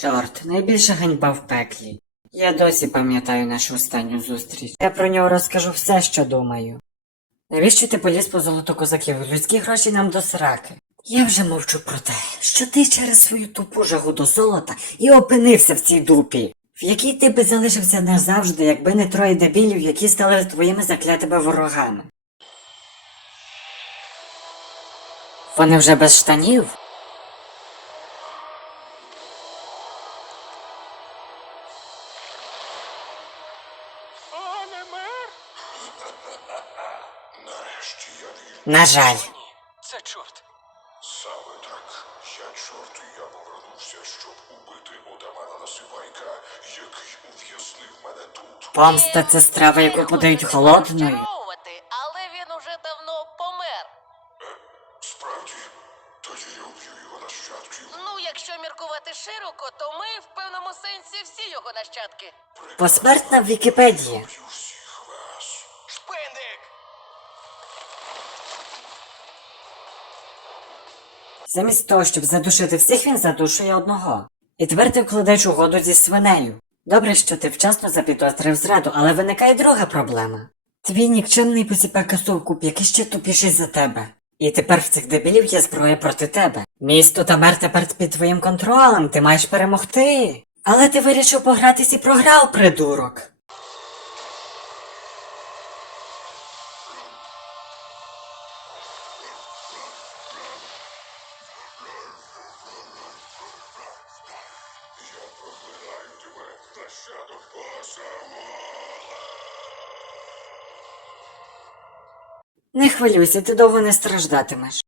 Чорт, найбільша ганьба в пеклі. Я досі пам'ятаю нашу останню зустріч. Я про нього розкажу все, що думаю. Навіщо ти поліз по золоту козаків? Людські гроші нам до сраки. Я вже мовчу про те, що ти через свою тупу жагу до золота і опинився в цій дупі, в якій ти би залишився назавжди, якби не троє дебілів, які стали твоїми заклятими ворогами. Вони вже без штанів? Нарешті я вірю. На жаль. Це чорт. Саме так. Я чорт, і я повернувся, щоб убити отамана Насипайка, який ув'язнив мене тут. Помста це страва, яку подають холодною. Але він уже давно помер. Справді, тоді я уб'ю його нащадків. Ну, якщо міркувати широко, то ми в певному сенсі всі його нащадки. Посмертна в Замість того, щоб задушити всіх, він задушує одного. І тепер ти вкладаєш угоду зі свинею. Добре, що ти вчасно запідозрив зраду, але виникає друга проблема. Твій нікчемний посіпака совкуп, який ще тупіший за тебе. І тепер в цих дебілів є зброя проти тебе. Місто та мер тепер під твоїм контролем, ти маєш перемогти. Але ти вирішив погратись і програв, придурок. Не хвилюйся, ти довго не страждатимеш.